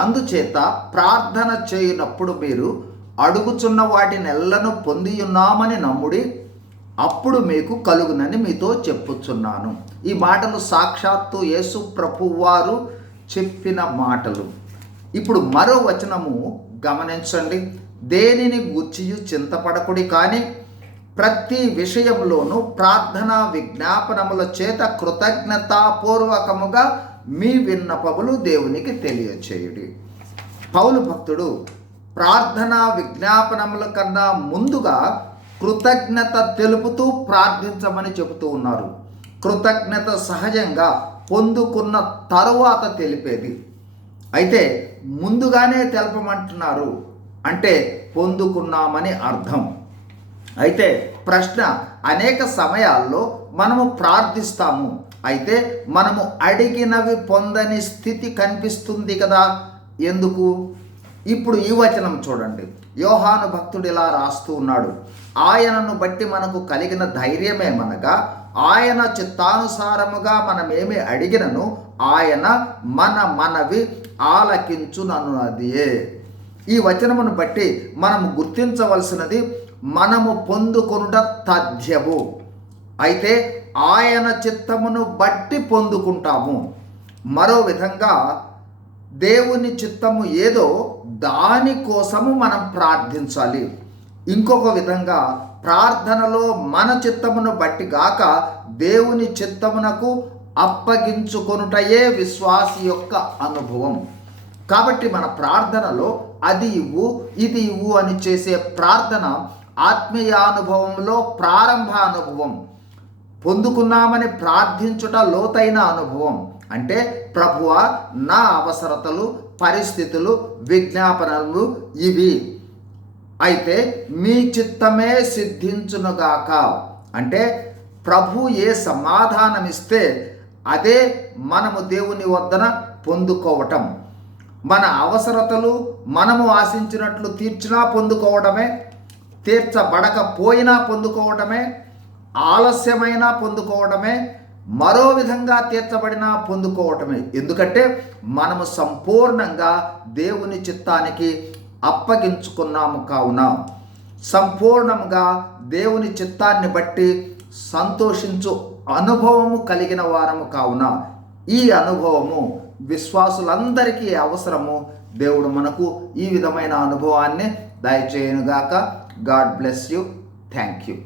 అందుచేత ప్రార్థన చేయనప్పుడు మీరు అడుగుచున్న వాటినెల్లను పొంది ఉన్నామని నమ్ముడి అప్పుడు మీకు కలుగునని మీతో చెప్పుచున్నాను. ఈ మాటలు సాక్షాత్తు యేసు ప్రభు వారు చెప్పిన మాటలు. ఇప్పుడు మరో వచనము గమనించండి. దేనిని గూర్చియు చింతపడకుడి కానీ ప్రతి విషయంలోనూ ప్రార్థన విజ్ఞాపనముల చేత కృతజ్ఞతాపూర్వకముగా మీ విన్నపములు దేవునికి తెలియచేయుడి. పౌలు భక్తుడు ప్రార్థన విజ్ఞాపనముల కన్నా ముందుగా కృతజ్ఞత తెలుపుతూ ప్రార్థించమని చెబుతూ ఉన్నారు. కృతజ్ఞత సహజంగా పొందుకున్న తరువాత తెలిపేది. అయితే ముందుగానే తెలపమంటున్నారు అంటే పొందుకున్నామని అర్థం. అయితే ప్రశ్న అనేక సమయాల్లో మనము ప్రార్థిస్తాము. అయితే మనము అడిగినవి పొందని స్థితి కనిపిస్తుంది కదా. ఎందుకు? ఇప్పుడు ఈ వచనం చూడండి. యోహాను భక్తుడు ఇలా రాస్తూ ఉన్నాడు. ఆయనను బట్టి మనకు కలిగిన ధైర్యమేమనగా ఆయన చిత్తానుసారముగా మనమేమి అడిగినను ఆయన మన మనవి ఆలకించునన్నదియే. ఈ వచనమును బట్టి మనం గుర్తించవలసినది మనము పొందుకొనుట తథ్యము. అయితే ఆయన చిత్తమును బట్టి పొందుకుంటాము. మరో విధంగా దేవుని చిత్తము ఏదో దానికోసము మనం ప్రార్థించాలి. ఇంకొక విధంగా ప్రార్థనలో మన చిత్తమును బట్టి గాక దేవుని చిత్తమునకు అప్పగించుకొనుటయే విశ్వాసి యొక్క అనుభవం. కాబట్టి మన ప్రార్థనలో అది ఇవ్వు ఇది ఇవ్వు అని చేసే ప్రార్థన ఆత్మీయానుభవంలో ప్రారంభ అనుభవం పొందుకున్నామని ప్రార్థించుట లోతైన అనుభవం. అంటే ప్రభువ నా అవసరతలు పరిస్థితులు విజ్ఞాపనలు ఇవి. అయితే మీ చిత్తమే సిద్ధించునుగాక. అంటే ప్రభు ఏ సమాధానం ఇస్తే అదే మనము దేవుని వద్దన పొందుకోవటం. మన అవసరతలు మనము ఆశించినట్లు తీర్చినా పొందుకోవడమే తీర్చబడకపోయినా పొందుకోవడమే ఆలస్యమైనా పొందుకోవడమే మరో విధంగా తీర్చబడినా పొందుకోవటమే. ఎందుకంటే మనము సంపూర్ణంగా దేవుని చిత్తానికి అప్పగించుకున్నాము కావున సంపూర్ణంగా దేవుని చిత్తాన్ని బట్టి సంతోషించు అనుభవము కలిగిన వారము కావున ఈ అనుభవము విశ్వాసులందరికీ అవసరము. దేవుడు మనకు ఈ విధమైన అనుభవాన్ని దయచేయనుగాక. God bless you. Thank you